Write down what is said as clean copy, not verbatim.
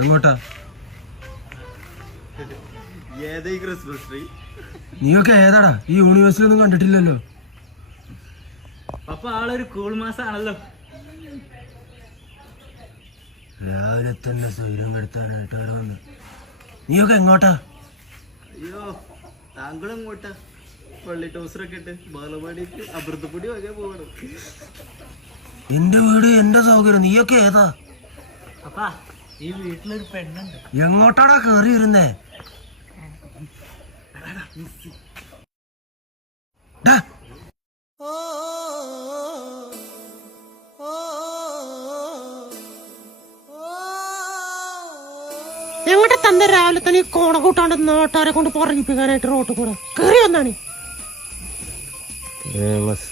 എങ്ങോട്ടാ? നീയൊക്കെ ഏതാടാ? ഈ യൂണിവേഴ്സിലൊന്നും കണ്ടിട്ടില്ലല്ലോ. അപ്പൊ ആളൊരു കൂൾ മാസാണല്ലോ. രാവിലെ തന്നെ സ്വൈര്യം കെടുത്താനായിട്ട് വന്ന്. നീയൊക്കെ എങ്ങോട്ടാ? അയ്യോ, താങ്കളും ഇങ്ങോട്ടാ? പള്ളി ടോസറൊക്കെ ഇട്ട് ബാലവാടിക്ക് അമൃതപ്പൊടി വകെ പോകണം. എന്റെ വീട് എന്റെ സൗകര്യം. നീയൊക്കെ ഏതാ? അപ്പാ, ഈ വീട്ടിലൊരു പെണ്ണുണ്ട്. എങ്ങോട്ടാടാ കേറി വരുന്നേ? ഞങ്ങളുടെ തന്റെ രാവിലെ തന്നെ കോണ കൂട്ടാണ്ട് നാട്ടുകാരെ കൊണ്ട് പുറകിപ്പിക്കാനായിട്ട് റോട്ട് കൂടെ കയറി വന്നാണ്.